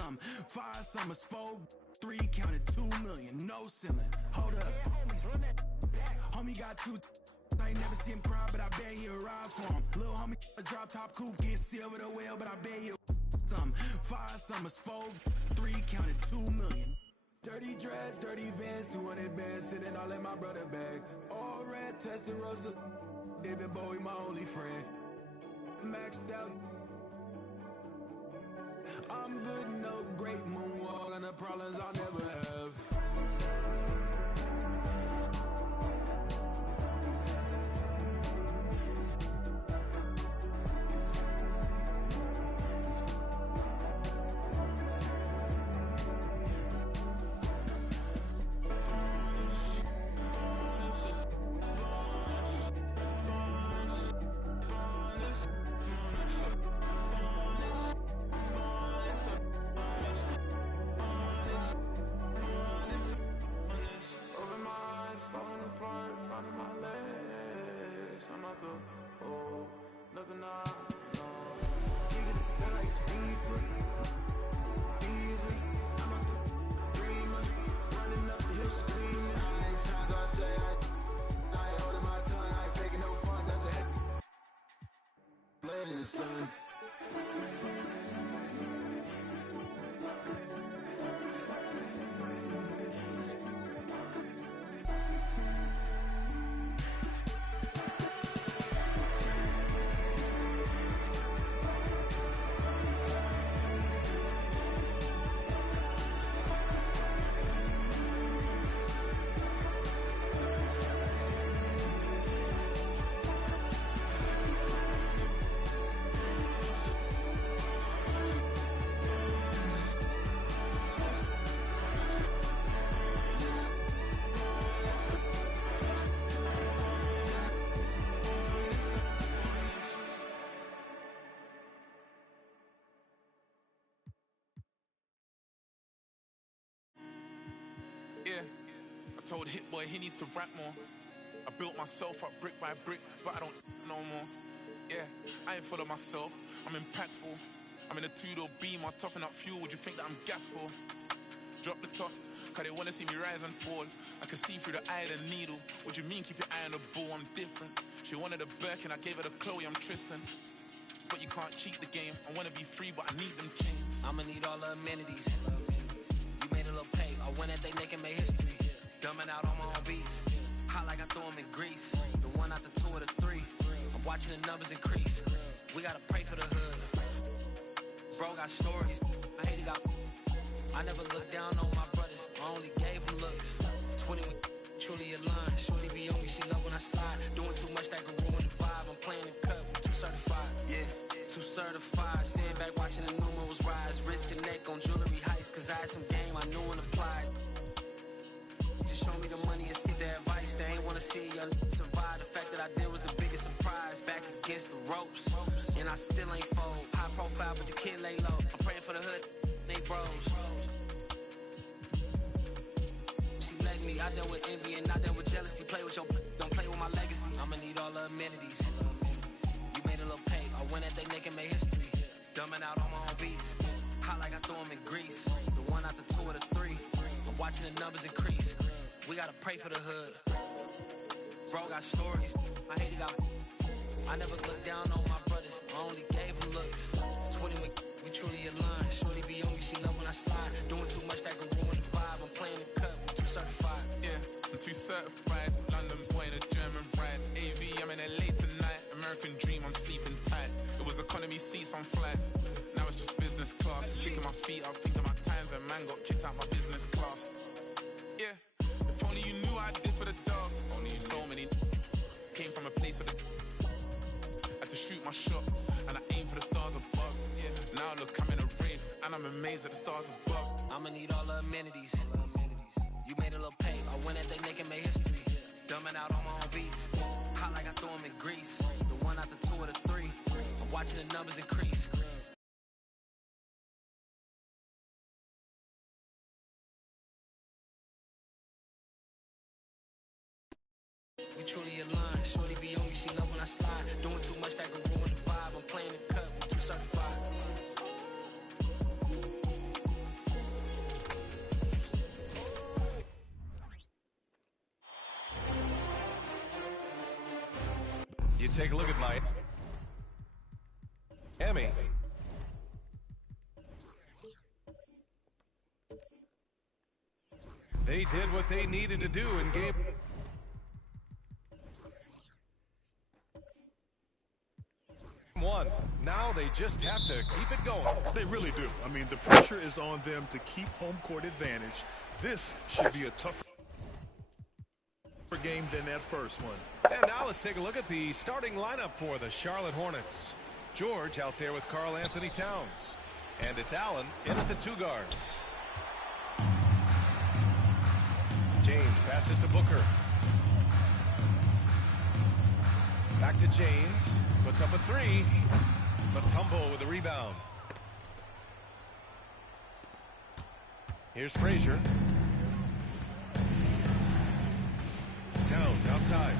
some. 5 summers, 4, 3, counted 2 million, no ceiling. Hold up. Homie got 2. I ain't never see him cry, but I bet he'll ride for him. Little homie, a drop top coupe, get silver the whale, but I bet he'll some. 5 summers, 4, 3, counted 2 million. Dirty dreads, dirty Vans, 200 bands, sitting all in my brother bag. All red, Testarossa, David Bowie, my only friend. Maxed out. I'm good, no great moonwalk, and the problems I'll never have. Son. Yeah, I told Hit Boy he needs to rap more. I built myself up brick by brick, but I don't no more. Yeah, I ain't full of myself, I'm impactful. I'm in a 2-door beam, I'm topping up fuel, would you think that I'm gas for? Drop the top, cause they wanna see me rise and fall. I can see through the eye of the needle. What do you mean, keep your eye on the ball, I'm different. She wanted a Birkin, I gave her the Chloe, I'm Tristan. But you can't cheat the game, I wanna be free, but I need them chains. I'ma need all the amenities. You made a little pay, I win that they making made history. Dumbing out on my own beats, hot like I threw them in grease. The 1 out the 2 or the 3, I'm watching the numbers increase. We gotta pray for the hood. Bro got stories, I hate it got. I never looked down on my brothers, I only gave them looks. 20 truly aligned, shorty be on me, she love when I slide. Doing too much that can ruin the vibe, I'm playing the cut, I'm too certified. Yeah, too certified, sitting back watching the numerals rise. Wrist and neck on jewelry heights, cause I had some game I knew and applied. Just show me the money and skip the advice, they ain't wanna see young survive. The fact that I did was the biggest surprise, back against the ropes, and I still ain't fold. High profile but the kid lay low, I'm praying for the hood, they bros. She let me, I dealt with envy and I dealt with jealousy. Play with your, don't play with my legacy. I'ma need all the amenities. You made a little pay, I win that they making made history. Dumbing out on my own beats, hot like I threw them in grease. The 1 out the 2 or the 3, I'm watching the numbers increase. We gotta pray for the hood. Bro got stories, I hate it got. I never looked down on my brothers, I only gave them looks. 20 we truly aligned, shorty be on me, she love when I slide. Doing too much that can ruin the vibe, I'm playing the cut, I'm too certified. Yeah, I'm too certified, London boy in a German ride. AV, I'm in LA tonight, American dream, I'm sleeping tight. It was economy seats on flights, now it's just business class. Kicking my feet up, thinking my times when man got kicked out my business class. Yeah, if only you knew what I did for the dogs. Only you so many came from a place where the had to shoot my shot, and I aim for the stars above. Yeah, now look, I'm in a rave, and I'm amazed at the stars above. I'ma need all the amenities. You made a little pay, I win that they making made history. Dumbing out on my own beats, hot like I threw them in grease. The 1 out the 2 or the 3, I'm watching the numbers increase. We truly aligned, shorty be on me, she love when I slide. Doing too much that can ruin the vibe, I'm playing the cut, I'm too certified. You take a look at Miami. They did what they needed to do in game. One. Now they just have to keep it going. They really do. I mean, the pressure is on them to keep home court advantage. This should be a tougher game than that first one. And now let's take a look at the starting lineup for the Charlotte Hornets. George out there with Karl Anthony Towns. And it's Allen in at the 2 guard. James passes to Booker. Back to James. Puts up a 3. Mutombo with a rebound. Here's Frazier. Towns outside.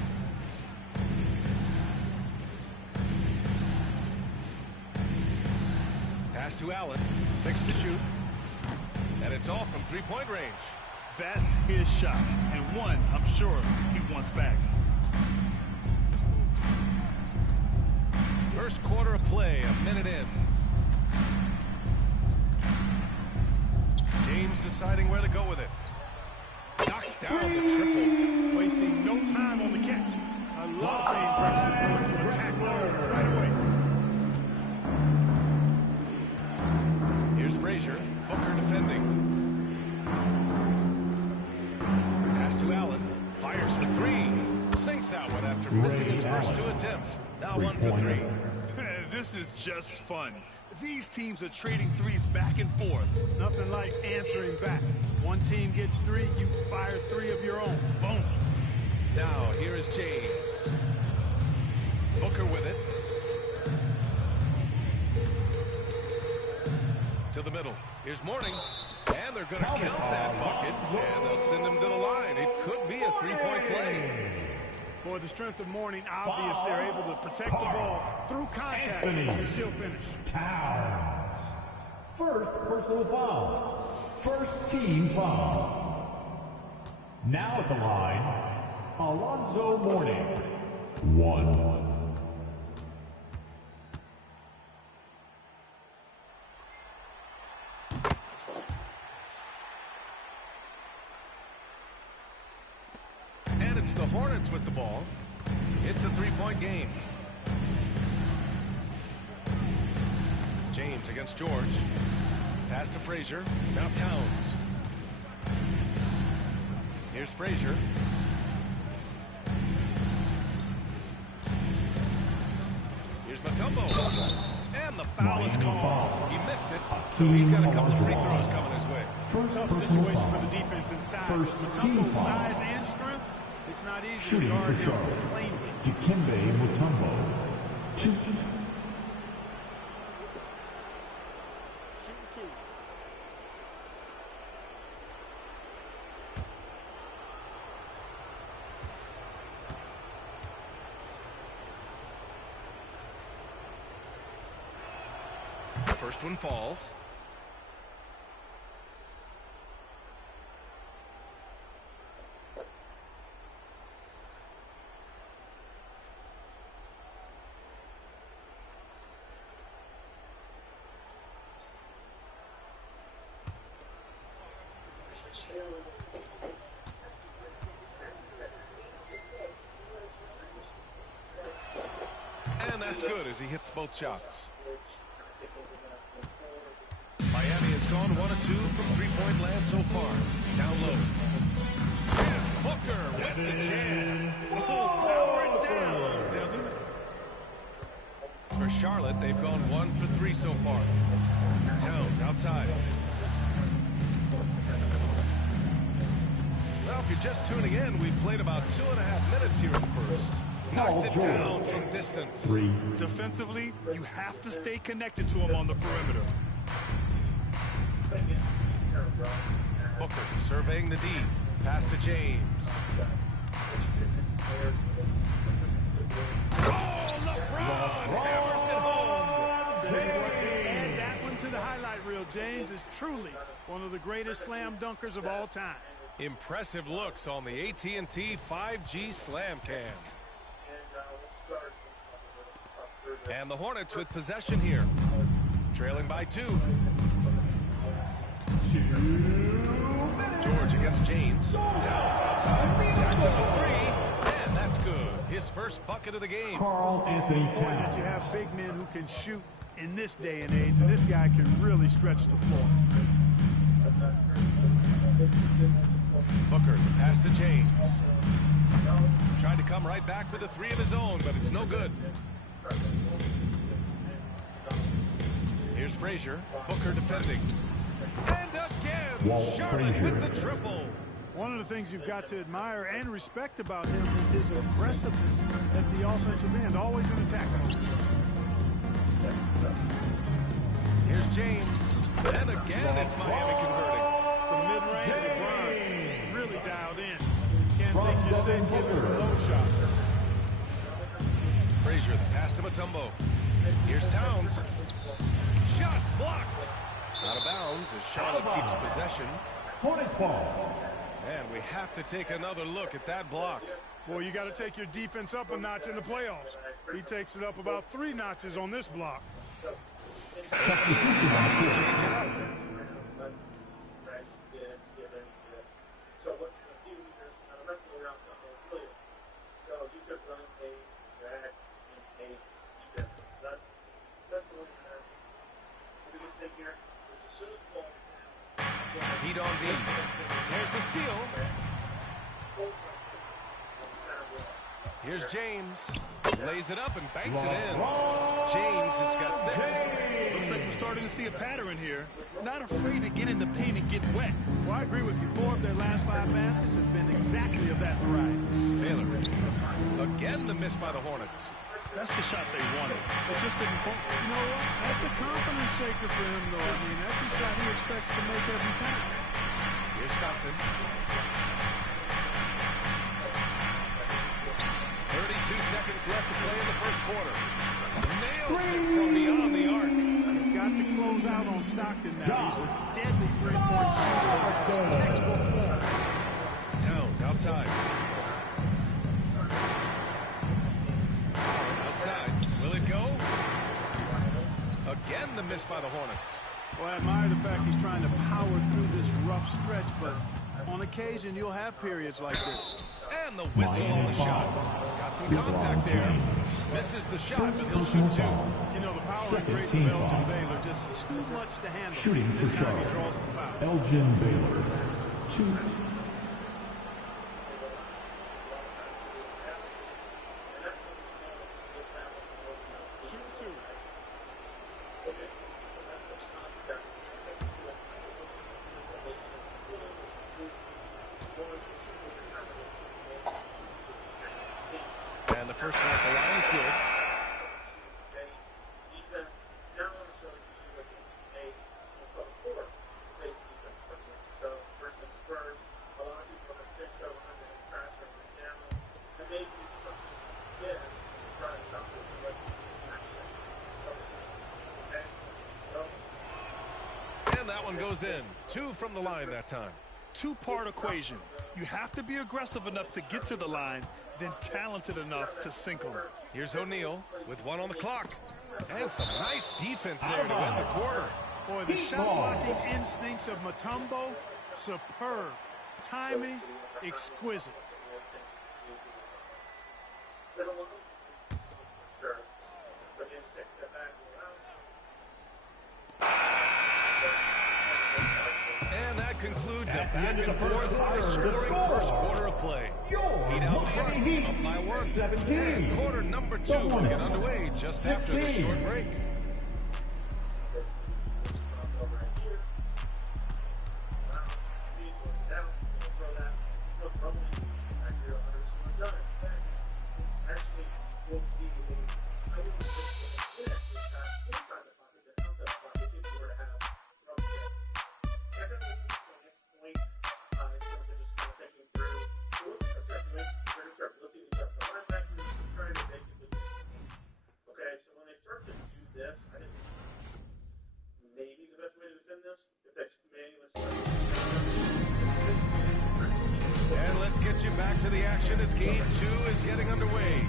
Pass to Allen. 6 to shoot. And it's off from 3-point range. That's his shot, and one I'm sure he wants back. First quarter of play, a minute in. James deciding where to go with it. Knocks down the triple. Wasting no time on the catch. I love seeing Drexler going to attack mode right away. Here's Frazier. Booker defending. Pass to Allen. Fires for 3. Sinks that one after missing his first 2 attempts. Now 1 for 3. This is just fun. These teams are trading threes back and forth. Nothing like answering back. One team gets 3, you fire 3 of your own. Boom. Now here is James. Booker with it. To the middle. Here's Mourning. And they're going to count that bucket. And they'll send him to the line. It could be a 3-point play. Boy, the strength of Mourning, obvious. They're able to protect the ball through contact and still finish. Towns. First personal foul. First team foul. Now at the line, Alonzo Mourning. 1. The Hornets with the ball. It's a 3-point game. James against George. Pass to Frazier. Now Towns. Here's Frazier. Here's Mutombo. And the foul is called. He missed it, so he's got a couple of free throws coming his way. Tough situation for the defense inside. Mutombo's size and strength. It's not easy Shooting to guard for him Charlotte. cleanly. Dikembe Mutombo. 2. Shooting 2. The first one falls. And that's good as he hits both shots. Miami has gone 1 of 2 from 3-point land so far. Down low. And Booker with the jam. Power it down, Devin. For Charlotte, they've gone 1 for 3 so far. Towns outside. Well, if you're just tuning in, we've played about 2.5 minutes here in the first. Knocks it down from distance. 3. Defensively, you have to stay connected to him on the perimeter. Booker surveying the D. Pass to James. Oh, LeBron hammers it home. Tell you what, just add that one to the highlight reel. James is truly one of the greatest slam dunkers of all time. Impressive looks on the AT&T 5G Slam Cam. And the Hornets with possession here. Trailing by 2. George against James. Down outside. Jackson with 3. And that's good. His first bucket of the game. Carl Anthony Important that you have big men who can shoot in this day and age, and this guy can really stretch the floor. Booker, the pass to James. Tried to come right back with a 3 of his own, but it's no good. Here's Frazier. Booker defending. And again, Charlotte with the triple. One of the things you've got to admire and respect about him is his aggressiveness at the offensive end, always in attack mode. Here's James. And again, it's Miami converting. From mid-range, LeBron really dialed in. Can't think you're safe giving him low shots. Frazier, the pass to Mutombo. Here's Towns. Shots blocked. Out of bounds as Charlotte keeps possession. Hornets ball. And we have to take another look at that block. Boy, you got to take your defense up a notch in the playoffs. He takes it up about 3 notches on this block. Change it up. Heat on deep. Here's the steal. Here's James. Lays it up and banks it in. James has got 6. Looks like we're starting to see a pattern here. Not afraid to get in the paint and get wet. Well, I agree with you. 4 of their last 5 baskets have been exactly of that variety. Baylor. Again, the miss by the Hornets. That's the shot they wanted. It just didn't fall. You know what? That's a confidence shaker for him, though. I mean, that's a shot he expects to make every time. Here's Stockton. 32 seconds left to play in the first quarter. Nails it from beyond the arc. You've got to close out on Stockton now. He's a deadly three-point shooter. Textbook form. Towns outside. Outside. Will it go? Again, the miss by the Hornets. Well, I admire the fact he's trying to power through this rough stretch, but on occasion you'll have periods like this. And the whistle on the shot. Got some contact there. Misses the shot, but he'll shoot 2. You know, the power and grace of Elgin Baylor, just too much to handle. Shooting for this time he Charlotte. draws the foul. Elgin Baylor. 2. And the first one at the line is good. And that one goes in. 2 from the line that time. 2-part equation. You have to be aggressive enough to get to the line, then talented enough to sink them. Here's O'Neal with 1 on the clock. And some nice defense there to end the quarter. Boy, the shot blocking instincts of Mutombo, superb. Timing, exquisite. And that concludes a back-and-forth, high-scoring first quarter of play. Heat out front, up by 1. 17. And quarter number 2 will get underway just after the short break. And let's get you back to the action as game 2 is getting underway.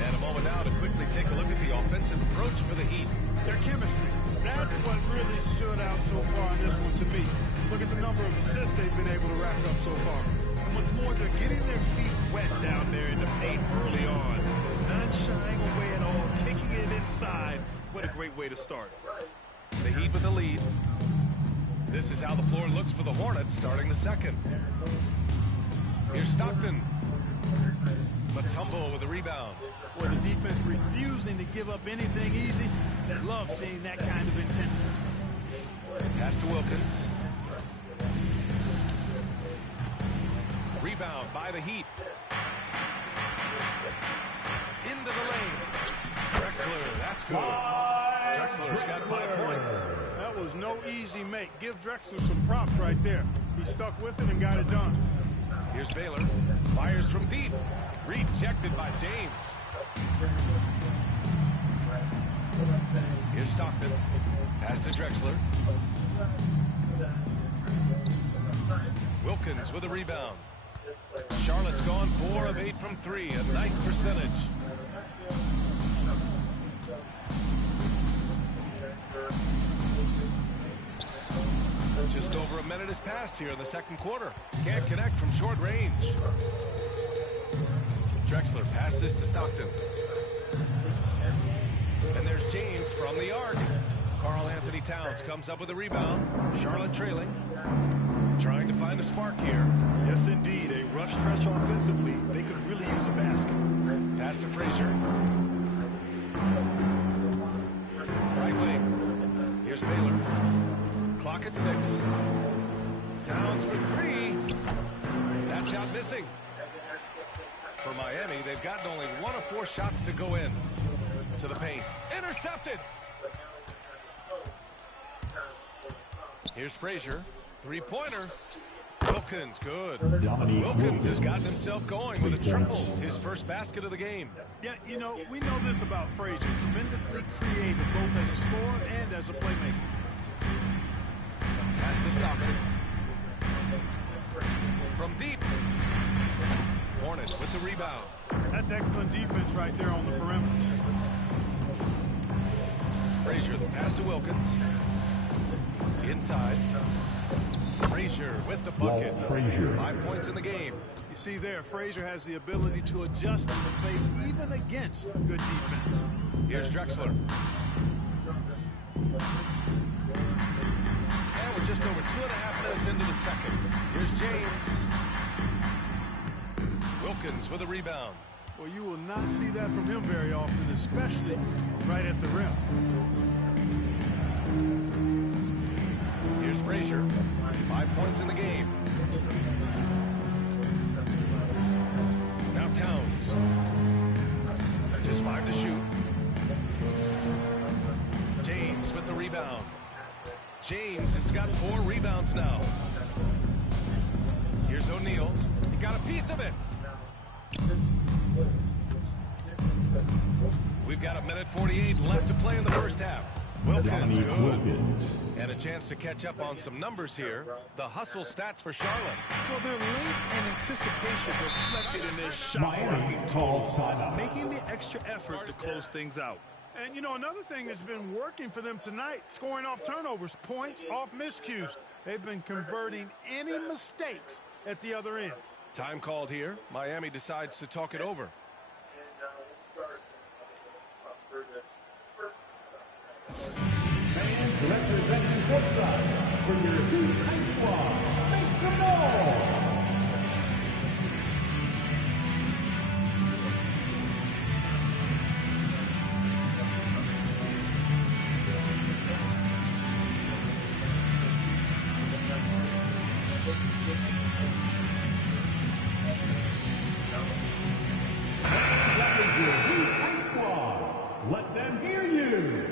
And a moment now to quickly take a look at the offensive approach for the Heat. Their chemistry. That's what really stood out so far in this one to me. Look at the number of assists they've been able to rack up so far. And what's more, they're getting their feet wet down there in the paint early on. Not shying away at all, taking it inside. What a great way to start. The Heat with the lead. This is how the floor looks for the Hornets starting the second. Here's Stockton. Matumbo with a rebound. Boy, the defense refusing to give up anything easy. Love seeing that kind of intensity. Pass to Wilkins. Rebound by the Heat. Into the lane. Drexler, that's good. Drexler's got 5 points. That was no easy make. Give Drexler some props right there. He stuck with it and got it done. Here's Baylor. Fires from deep. Rejected by James. Here's Stockton. Pass to Drexler. Wilkins with a rebound. Charlotte's gone 4 of 8 from 3. A nice percentage. Just over a minute has passed here in the second quarter. Can't connect from short range. Drexler passes to Stockton. And there's James from the arc. Karl Anthony Towns comes up with a rebound. Charlotte trailing. Trying to find a spark here. Yes, indeed. A rough stretch offensively. They could really use a basket. Pass to Frazier. Right wing. Here's Baylor. Clock at 6. Towns for 3. That shot missing. For Miami, they've gotten only 1 of 4 shots to go in. To the paint. Intercepted. Here's Frazier. 3-pointer. Wilkins, good. Wilkins has gotten himself going with a triple. His first basket of the game. Yeah, you know, we know this about Frazier. Tremendously creative, both as a scorer and as a playmaker. Pass to Stockton. From deep. Hornets with the rebound. That's excellent defense right there on the perimeter. Frazier, the pass to Wilkins. Inside. Frazier with the bucket. 5 points in the game. You see there, Frazier has the ability to adjust in the face even against good defense. Here's Drexler. And we're just over 2.5 minutes into the second. Here's James. Wilkins with a rebound. Well, you will not see that from him very often, especially right at the rim. Here's Frazier. 5 points in the game. Now Towns. Just 5 to shoot. James with the rebound. James has got 4 rebounds now. Here's O'Neal. He got a piece of it. We've got 1:48 left to play in the first half. Wilkins, good. And a chance to catch up on some numbers here. The hustle stats for Charlotte. Well, their length and anticipation reflected in their shot-blocking total, making the extra effort to close things out. And, you know, another thing that's been working for them tonight, scoring off turnovers, points off miscues. They've been converting any mistakes at the other end. Time called here. Miami decides to talk it over. Fans representing both sides for your Heat High Squad. Make some noise! That is your Heat High Squad. Let them hear you.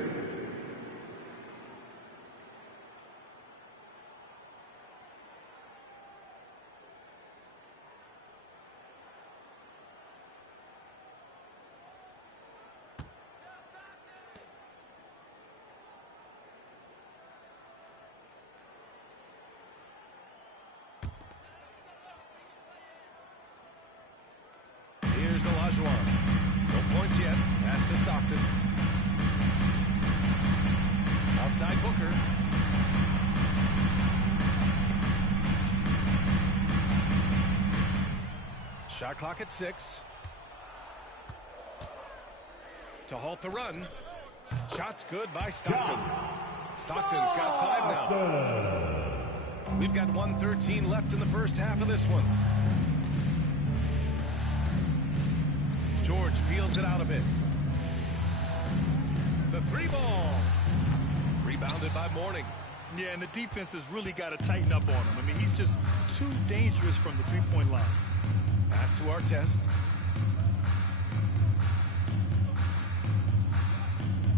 Pass to Stockton. Outside Booker. Shot clock at 6. To halt the run. Shot's good by Stockton. Stockton's got 5 now. We've got 1:13 left in the first half of this one. George feels it out a bit. The 3-ball. Rebounded by Mourning. Yeah, and the defense has really got to tighten up on him. I mean, he's just too dangerous from the three-point line. Pass to Artest.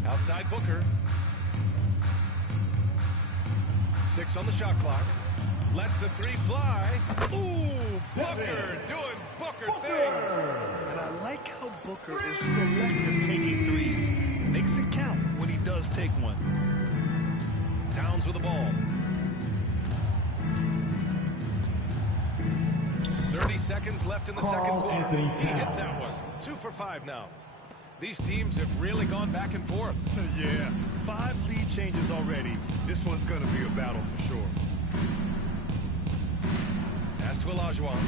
Outside Booker. 6 on the shot clock. Lets the 3 fly. Ooh, Booker doing Booker things. And I like how Booker is selective taking threes. Makes it count when he does take one. Towns with the ball. 30 seconds left in the second quarter. He hits that one. 2 for 5 now. These teams have really gone back and forth. Yeah, 5 lead changes already. This one's going to be a battle for sure. Pass to Olajuwon.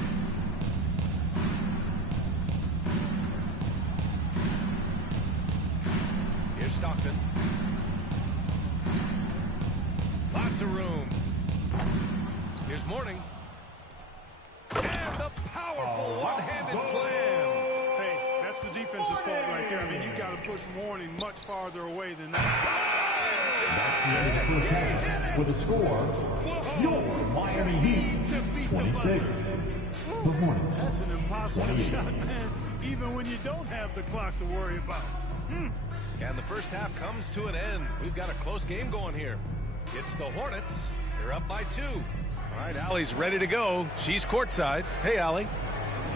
Here's Stockton. Lots of room. Here's Mourning. And the powerful one-handed slam. Hey, that's the defense's fault right there. I mean, you got to push Mourning much farther away than that. That's the end of the first half. With a score, your Miami Heat 26. The Hornets. That's an impossible shot, man. Even when you don't have the clock to worry about. And the first half comes to an end. We've got a close game going here. It's the Hornets. They're up by 2. All right, Allie's ready to go. She's courtside. Hey, Allie.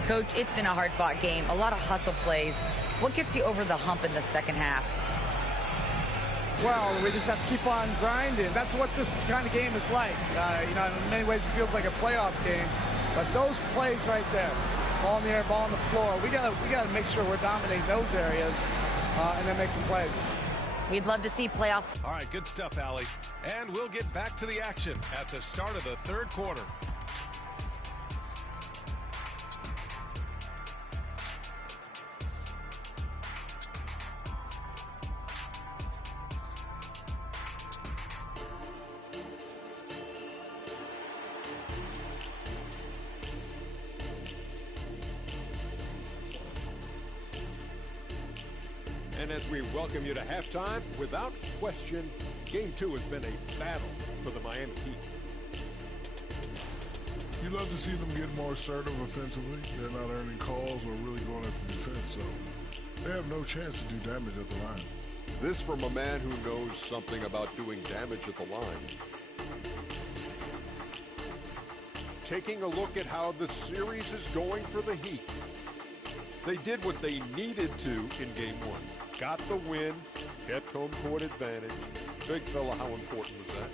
Coach, it's been a hard-fought game. A lot of hustle plays. What gets you over the hump in the second half? Well, we just have to keep on grinding. That's what this kind of game is like. You know, in many ways it feels like a playoff game. But those plays right there, ball in the air, ball on the floor, we gotta make sure we're dominating those areas and then make some plays. We'd love to see playoff. All right, good stuff, Allie. And we'll get back to the action at the start of the third quarter. And as we welcome you to halftime, without question, Game 2 has been a battle for the Miami Heat. You love to see them get more assertive offensively. They're not earning calls or really going at the defense, so they have no chance to do damage at the line. This from a man who knows something about doing damage at the line. Taking a look at how the series is going for the Heat. They did what they needed to in Game 1. Got the win, kept home court advantage. Big fella, how important was that?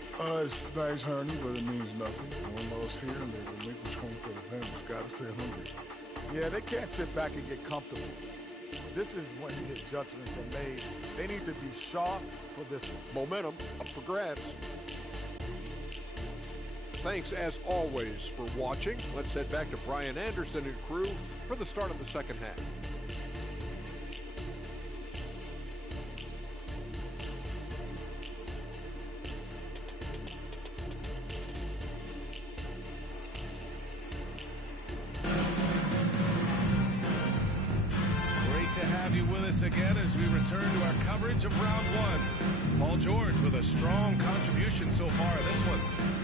It's nice, honey, but it means nothing. One loss here, and they relinquish home court advantage. Got to stay hungry. Yeah, they can't sit back and get comfortable. This is when his judgments are made. They need to be sharp for this one. Momentum up for grabs. Thanks, as always, for watching. Let's head back to Brian Anderson and crew for the start of the second half. Great to have you with us again as we return to our coverage of round 1. Paul George with a strong contribution so far in this one.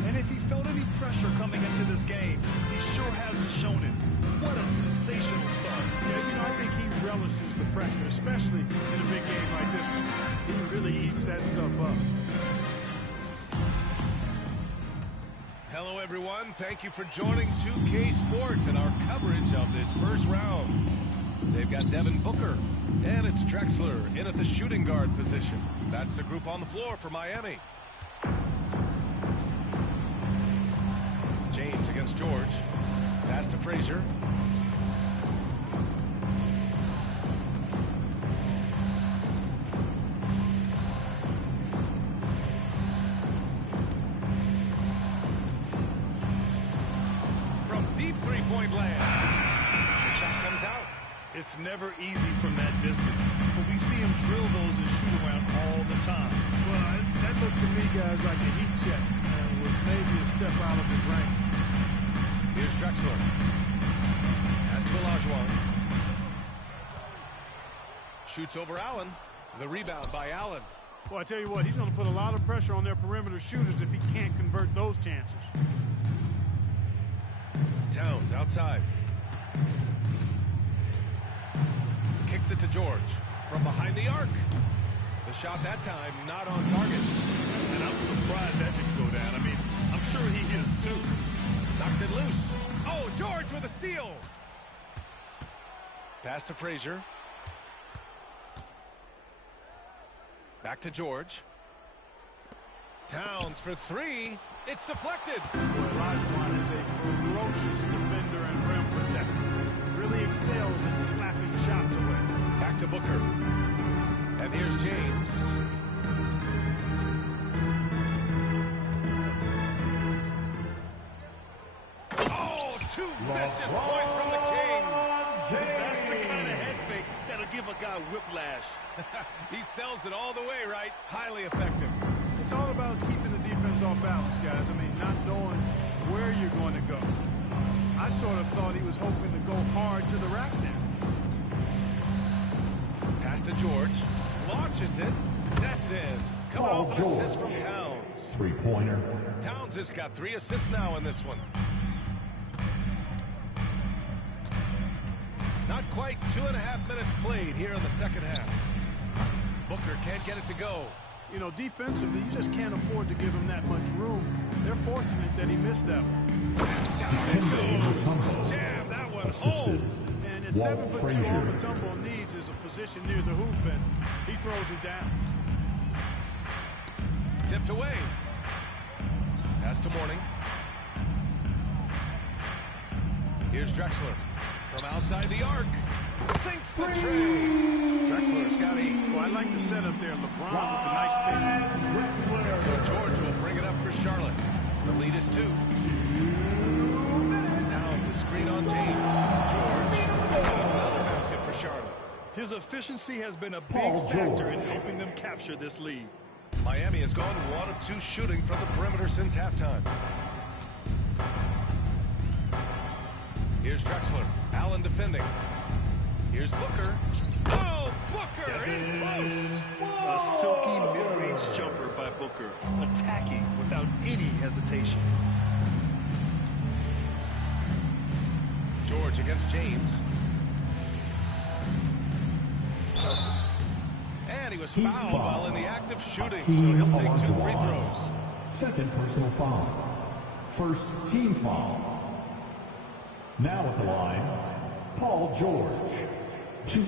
And if he felt any pressure coming into this game, he sure hasn't shown it. What a sensational start. Yeah, you know, I think he relishes the pressure, especially in a big game like this one. He really eats that stuff up. Hello, everyone. Thank you for joining 2K Sports and our coverage of this first round. They've got Devin Booker, and it's Drexler in at the shooting guard position. That's the group on the floor for Miami. James against George. Pass to Frazier. deep three-point land. The shot comes out. It's never easy from that distance, but we see him drill those and shoot around all the time. Well, that looked to me, guys, like a heat check, with maybe a step out of his range. Here's Drexler. Pass to Olajuwon. Shoots over Allen. The rebound by Allen. Well, I tell you what, he's going to put a lot of pressure on their perimeter shooters if he can't convert those chances. Towns outside. Kicks it to George. From behind the arc. The shot that time not on target. And I'm surprised that didn't go down. I mean, I'm sure he is too. Knocks it loose. Oh, George with a steal. Pass to Frazier. Back to George. Towns for three. It's deflected. Olajuwon is a ferocious defender and rim protector. Really excels in slapping shots away. Back to Booker. And here's James. Oh, two vicious points from the King. That's the kind of head fake that'll give a guy whiplash. He sells it all the way, right? Highly effective. It's all about keeping the defense off balance, guys. I mean, not knowing where you're going to go. I sort of thought he was hoping to go hard to the rack there. Pass to George. Launches it. That's in. Coming off an assist from Towns. Three-pointer. Towns has got 3 assists now in this one. Not quite 2.5 minutes played here in the second half. Booker can't get it to go. You know, defensively, you just can't afford to give him that much room. They're fortunate that he missed that one. Jam that one home. And at 7'2", all Mutombo needs is a position near the hoop, and he throws it down. Tipped away. Pass to Mourning. Here's Drexler. From outside the arc. Sinks the tray. Drexler's got 8. Well, I like the setup there. LeBron with the nice pick. So George will bring it up for Charlotte. The lead is 2. Towns a screen on James. George. And another basket for Charlotte. His efficiency has been a big factor in helping them capture this lead. Miami has gone 1 of 2 shooting from the perimeter since halftime. Here's Drexler. Allen defending. Here's Booker. Oh, Booker in close. A silky mid-range jumper by Booker, attacking without any hesitation. George against James. And he was fouled while in the act of shooting, so he'll take 2 free throws. Second personal foul. First team foul. Now at the line, Paul George. 2.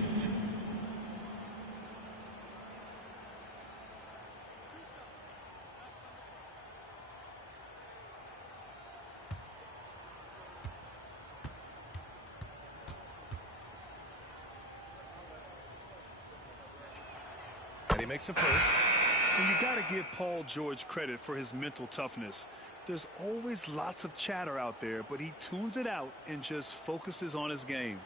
And he makes a first. And you got to give Paul George credit for his mental toughness. There's always lots of chatter out there, but he tunes it out and just focuses on his game.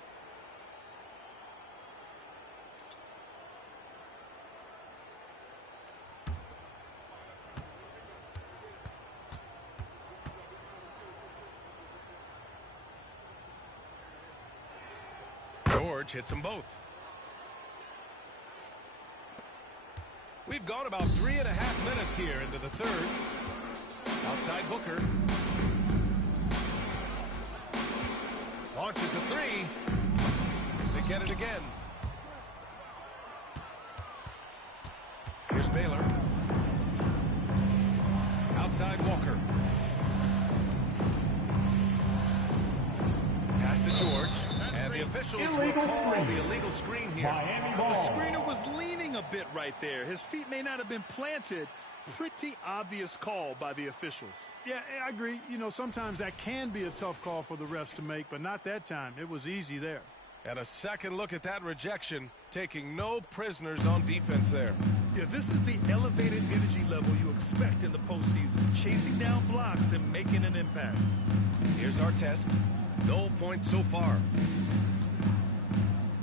George hits them both. We've gone about 3.5 minutes here into the third. Outside Booker. Launches a 3. They get it again. Here's Baylor. Outside Walker. Pass to George. And the officials will call the illegal screen here. The screener was leaning a bit right there. His feet may not have been planted. Pretty obvious call by the officials. Yeah, I agree. You know, sometimes that can be a tough call for the refs to make, but not that time. It was easy there. And a second look at that rejection, taking no prisoners on defense there. Yeah, this is the elevated energy level you expect in the postseason, chasing down blocks and making an impact. Here's our test. No points so far.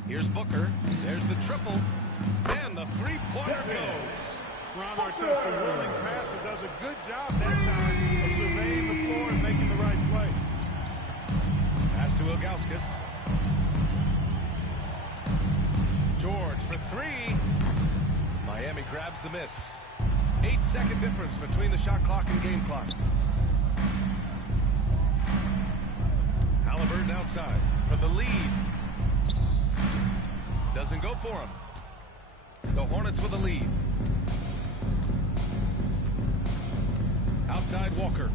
Here's Booker. There's the triple. And the three-pointer goes. Ron Artest, a willing passer, does a good job that time of surveying the floor and making the right play. Pass to Ilgauskas. George for three. Miami grabs the miss. 8-second difference between the shot clock and game clock. Halliburton outside for the lead. Doesn't go for him. The Hornets with the lead. Outside Walker.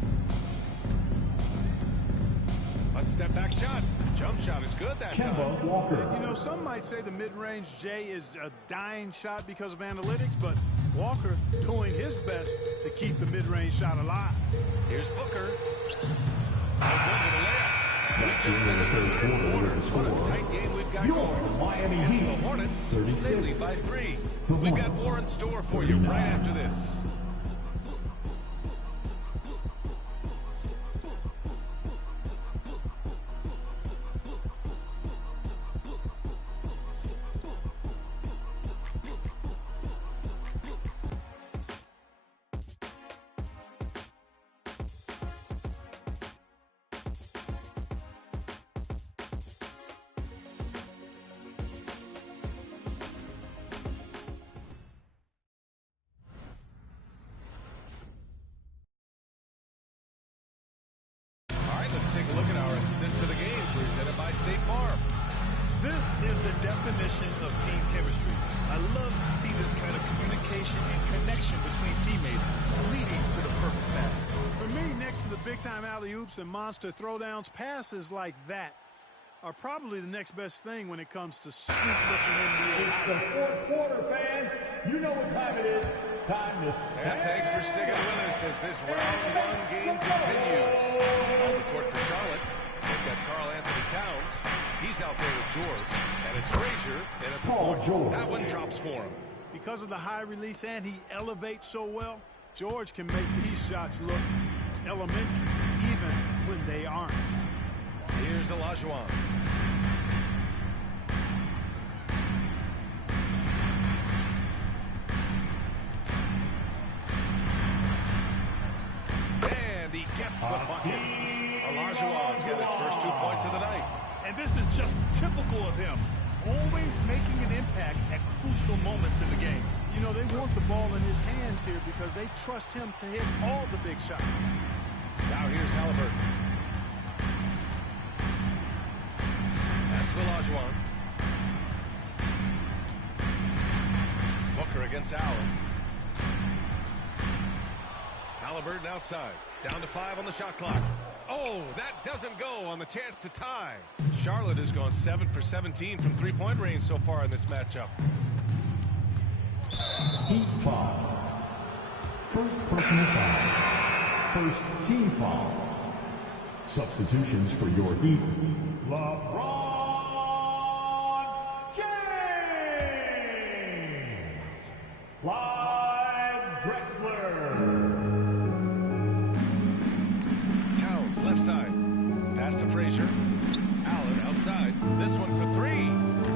A step back shot. Jump shot is good that time. Walker. You know, some might say the mid-range J is a dying shot because of analytics, but Walker doing his best to keep the mid-range shot alive. Here's Booker. What a tight game we've got going. Miami Heat. The Hornets, 36. they lead by 3. We've got more in store for you right after this. Take a look at our assist to the game presented by State Farm. This is the definition of team chemistry. I love to see this kind of communication and connection between teammates leading to the perfect pass. For me, next to the big-time alley-oops and monster throwdowns, passes like that are probably the next best thing when it comes to scoop-looking NBA. It's the fourth quarter, fans. You know what time it is. Time to And thanks for sticking with us as this round one game continues. On the court for Charlotte, they've got Karl Anthony Towns. He's out there with George. And it's Frazier. And at the point, that one drops for him. Because of the high release and he elevates so well, George can make these shots look elementary, even when they aren't. Here's Olajuwon. And he gets the bucket. Olajuwon's got his first 2 points of the night. And this is just typical of him. Always making an impact at crucial moments in the game. You know, they want the ball in his hands here because they trust him to hit all the big shots. Now here's Halliburton. Pass to Olajuwon. Booker against Allen. Halliburton outside. Down to 5 on the shot clock. Oh, that doesn't go on the chance to tie. Charlotte has gone 7 for 17 from three-point range so far in this matchup. Heat foul. First personal foul. First team foul. Substitutions for your Heat. LeBron James. Clyde Drexler. Towns left side. Pass to Frazier. Allen outside. This one for 3.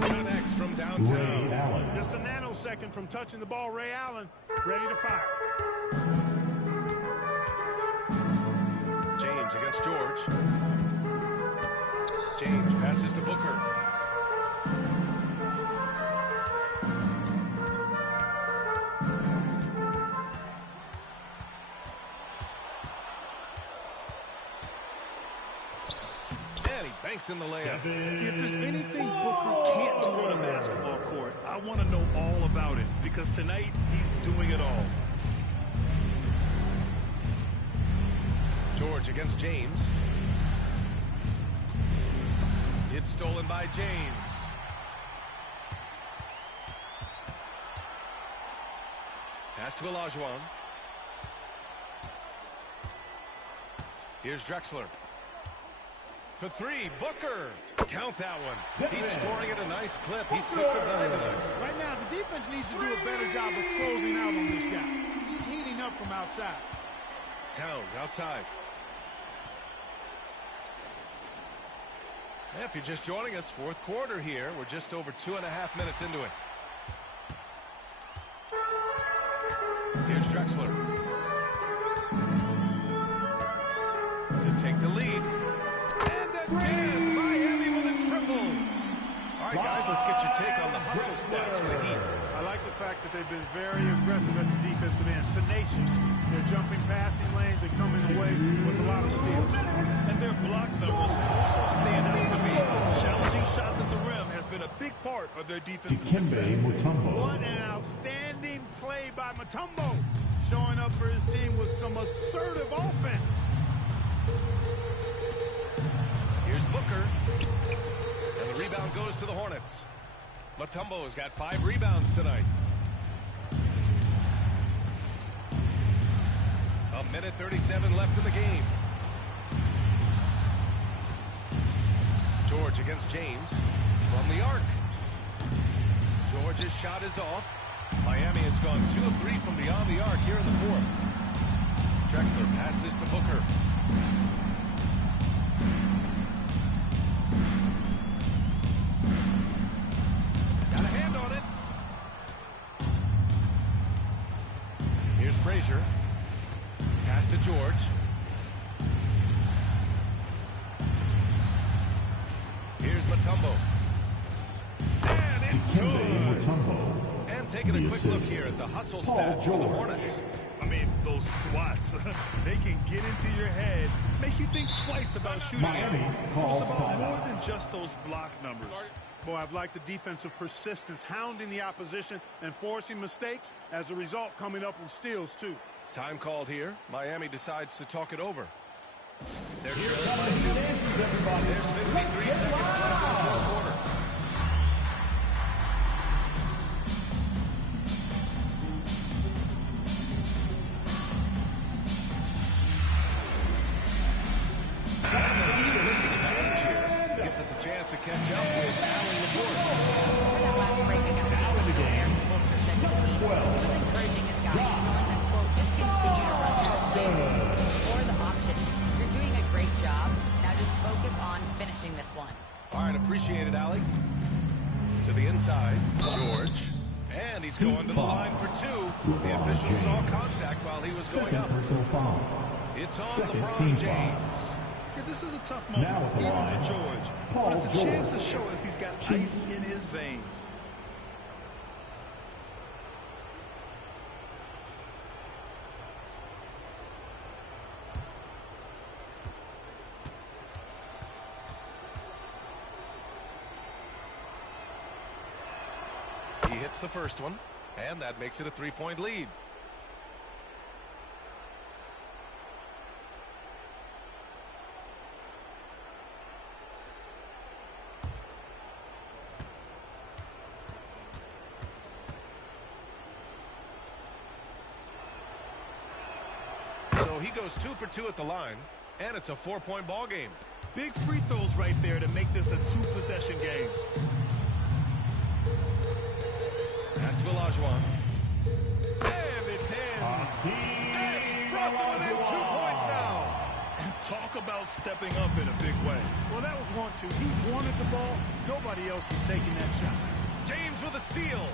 Connects from downtown. Ray Allen. Just a nanosecond from touching the ball, Ray Allen ready to fire. James against George. James passes to Booker. And he banks in the layup. If there's anything Booker can't do on a basketball court, I want to know all about it because tonight he's doing it all. George against James. It's stolen by James. Pass to Olajuwon. Here's Drexler. For 3, Booker. Count that one. He's scoring at a nice clip. He's 6 of 9 tonight. Right now, the defense needs to do a better job of closing out on this guy. He's heating up from outside. Towns outside. If you're just joining us, fourth quarter here. We're just over 2.5 minutes into it. Here's Drexler to take the lead. And again, Miami with a triple. All right, guys, let's get your take on the hustle stats for the Heat. I like the fact that they've been very aggressive at the defensive end, tenacious. They're jumping passing lanes and coming away with a lot of steals. And their block numbers also stand out to me. Challenging shots at the rim has been a big part of their defensive success. What an outstanding play by Mutombo, showing up for his team with some assertive offense. Here's Booker. And the rebound goes to the Hornets. Mutombo has got 5 rebounds tonight. A minute 37 left in the game. George against James from the arc. George's shot is off. Miami has gone 2 of 3 from beyond the arc here in the fourth. Drexler passes to Booker. Got a hand on it. Here's Frazier. Pass to George. Here's Mutombo. And it's good. And taking a quick look here at the hustle stats for the Hornets. I mean, those swats, they can get into your head, make you think twice about shooting. So it's about more than just those block numbers. Boy, I've liked the defensive persistence, hounding the opposition and forcing mistakes. As a result, coming up with steals, too. Time called here. Miami decides to talk it over. They're trailing by 2. There's 53 seconds left in the fourth quarter. Gives us a chance to catch up with Allen Laporte. That last break against the Arizona Bulls for second team. He was encouraging his guys, telling them, quote, just continue to run through plays, explore the options. You're doing a great job. Now just focus on finishing this one. All right, appreciate it, Allie. To the inside, George. And he's going to the line for 2. The official saw contact while he was going up. It's on LeBron James. Yeah, this is a tough moment, even for George. But it's a chance to show us he's got ice in his veins. He hits the first one, and that makes it a 3-point lead. So he goes 2 for 2 at the line, and it's a 4-point ball game. Big free throws right there to make this a 2-possession game. Pass to Olajuwon. And it's in. And he's brought them within 2 points now. And talk about stepping up in a big way. Well, that was 1-2. He wanted the ball. Nobody else was taking that shot. James with a steal.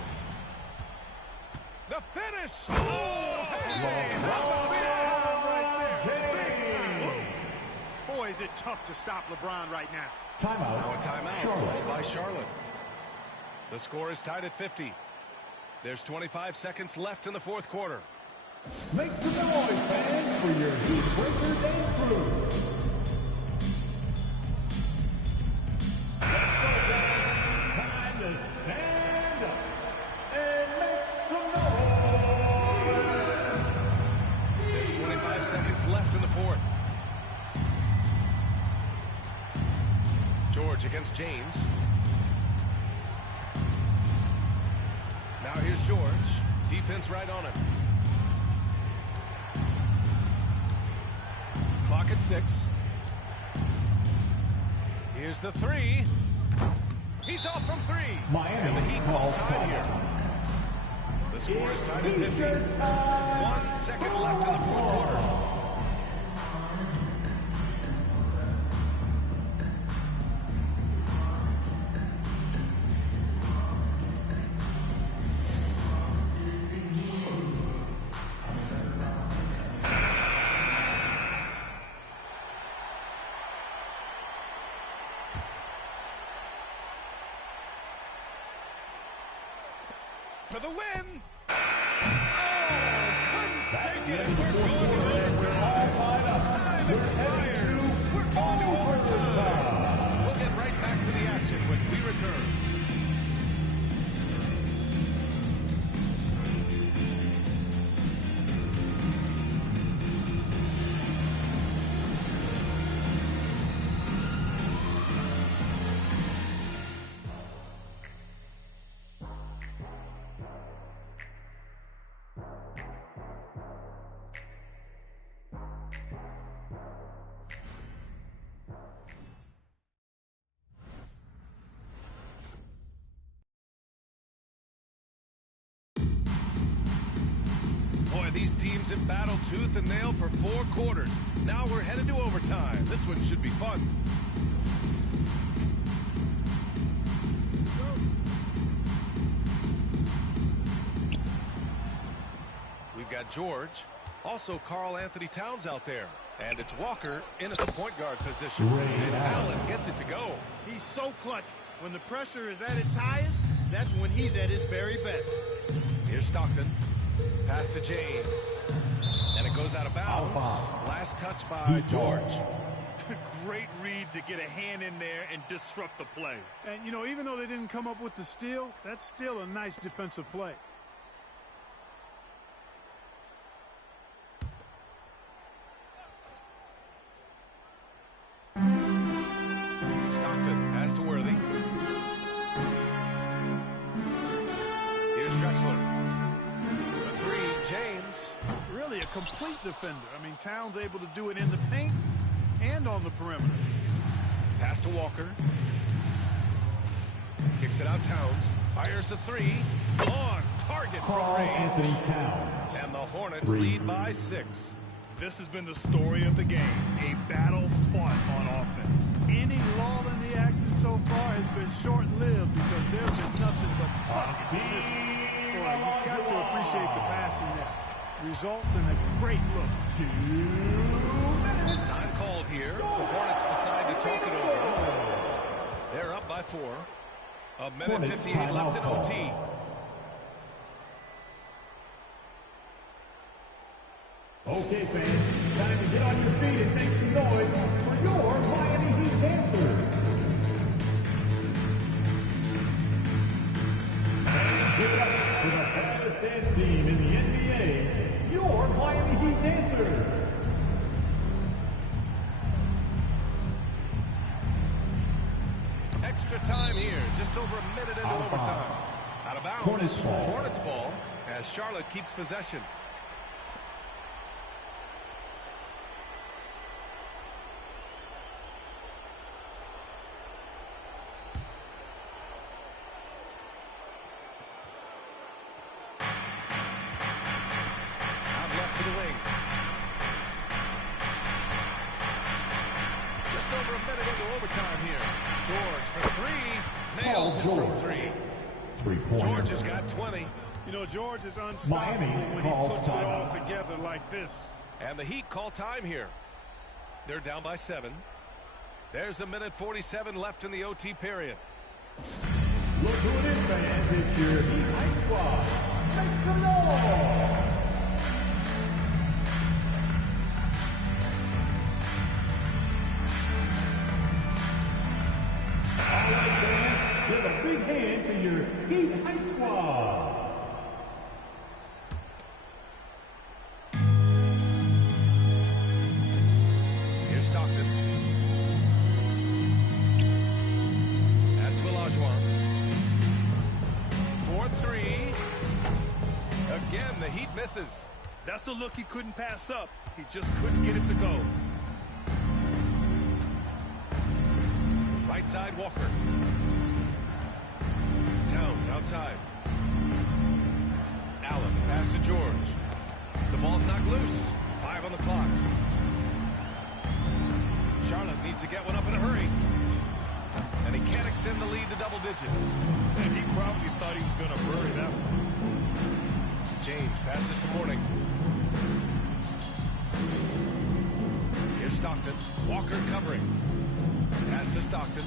The finish. Oh, hey, how about that right there? Big time. Boy, is it tough to stop LeBron right now. Timeout. Now a timeout called by Charlotte. The score is tied at 50. There's 25 seconds left in the fourth quarter. Make some noise, fans, for your Heat Breaker dance crew. Time to stand up and make some noise. There's 25 seconds left in the fourth. George against James. Now here's George. Defense right on him. Clock at 6. Here's the 3. He's off from 3. Miami and the Heat calls tied here. The score is tied at 50. 1 second left in the fourth quarter. for the win. Oh, couldn't sink it, and we're going to overtime. Time expired. We're going to overtime. We'll get right back to the action when we return. These teams have battled tooth and nail for 4 quarters. Now we're headed to overtime. This one should be fun. We've got George. Also Karl Anthony Towns out there. And it's Walker in at the point guard position. And Allen gets it to go. He's so clutch. When the pressure is at its highest, that's when he's at his very best. Here's Stockton. Pass to James. And it goes out of bounds. Last touch by George. Great read to get a hand in there and disrupt the play. And, you know, even though they didn't come up with the steal, that's still a nice defensive play. Stockton, pass to Worthy. Here's Drexler. James. Really a complete defender. I mean, Towns able to do it in the paint and on the perimeter. Pass to Walker. Kicks it out Towns. Fires the 3. On target Karl from range. Anthony Towns. And the Hornets lead by 6. This has been the story of the game. A battle fought on offense. Any lull in the action so far has been short-lived because there's been nothing but buckets in this one. Boy, you've got to appreciate the passing there. Results in a great look. 2 minutes. Time called here. The Hornets decide to talk it over. They're up by 4. A minute 58 left in OT. Okay, fans, time to get on your feet and make some noise for your Miami Heat dancers. Give it up for the baddest dance team in the NBA, your Miami Heat dancers. Extra time here, just over a minute into overtime. Out of bounds. Hornets ball as Charlotte keeps possession. George has got 20. You know, George is unstoppable when he puts it all together like this. And the Heat call time here. They're down by 7. There's a minute 47 left in the OT period. Look who it is, fans. It's your Heat High Squad. Make some noise! All right, fans. Give a big hand to your Heat High Squad. Here's Stockton. Pass to Olajuwon. 4-3. Again, the Heat misses. That's a look he couldn't pass up. He just couldn't get it to go. Right side, Walker. Towns outside. Allen, pass to George. The ball's knocked loose. 5 on the clock. Charlotte needs to get one up in a hurry. And he can't extend the lead to double digits. And he probably thought he was going to bury that one. James passes to Mourning. Here's Stockton. Walker covering. Pass to Stockton.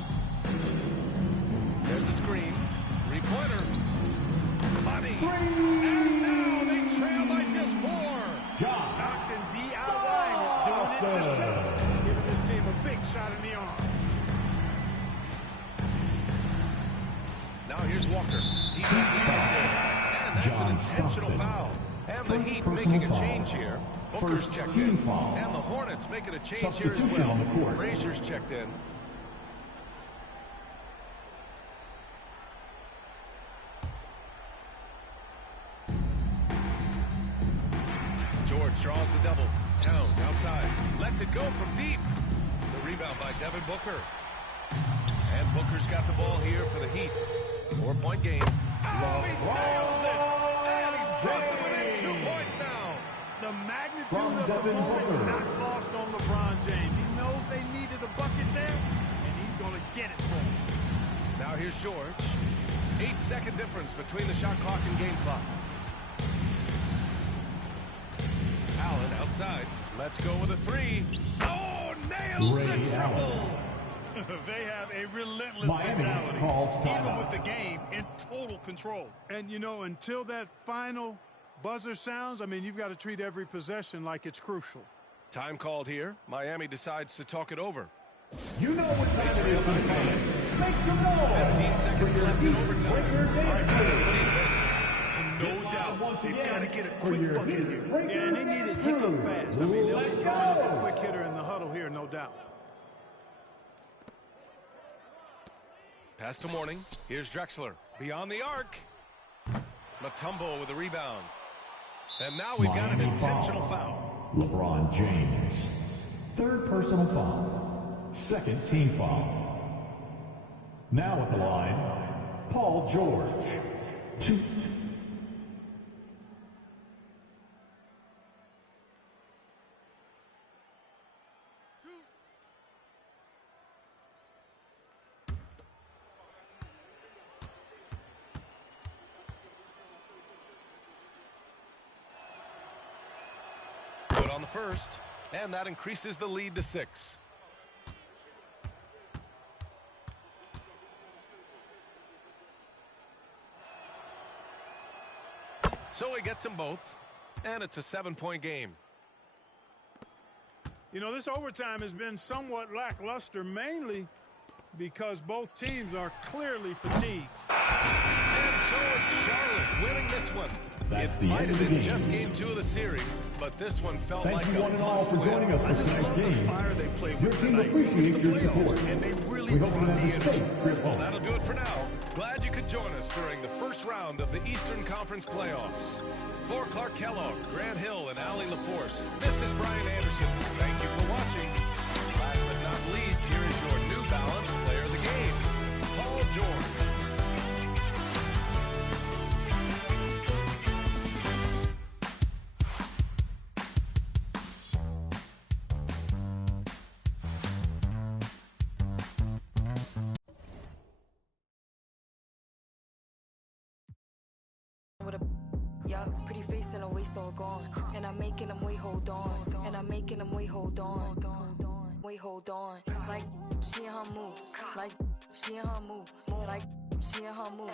There's a screen. 3-pointer. Money. And now they trail by just 4. Stockton DIYing it, doing it yourself. Giving this team a big shot in the arm. Now here's Walker. Defensive and that's an intentional foul. And the Heat making a change here. Booker's checked in. And the Hornets making a change here as well. Frazier's checked in. George draws the double. Towns outside. Lets it go from deep. The rebound by Devin Booker. And Booker's got the ball here for the Heat. 4-point game. Oh, he nails it! And he's brought them within 2 points now. The magnitude of the moment not lost on LeBron James. He knows they needed a bucket there, and he's going to get it for them. Now here's George. 8-second difference between the shot clock and game clock. Allen outside. Let's go with a 3. Oh, nails the triple. They have a relentless mentality, even with the game in total control. And, you know, until that final buzzer sounds, I mean, you've got to treat every possession like it's crucial. Time called here. Miami decides to talk it over. You know what time it is, make some noise. 15 seconds left in overtime. No doubt, they've got to get a quick bucket here. Yeah, and they need it hiccup fast. I mean, they'll be throwing up a quick hitter in the huddle here, no doubt. Pass to Mourning. Here's Drexler. Beyond the arc. Mutombo with a rebound. And now we've got an intentional foul. LeBron James. 3rd personal foul. 2nd team foul. Now at the line, Paul George. 2. On the first, and that increases the lead to 6. So he gets them both, and it's a 7-point game. You know, this overtime has been somewhat lackluster, mainly because both teams are clearly fatigued. And so it's Charlotte winning this one. It might have been just game 2 of the series, but this one felt like Thank you one and all for joining us for tonight's game. Fire they play Your with team tonight. appreciates your support. And they really We hope you brought have the a safe energy. trip Well, home. that'll do it for now. Glad you could join us during the first round of the Eastern Conference playoffs. For Clark Kellogg, Grant Hill, and Allie LaForce, this is Brian Anderson. Thank you for watching. Last but not least, here is your New Balance player of the game, Paul George. With a pretty face and a waist all gone, and I'm making them wait, hold on, and I'm making them wait, hold on, wait, hold on, like she in her move, like she in her move, like she in her move.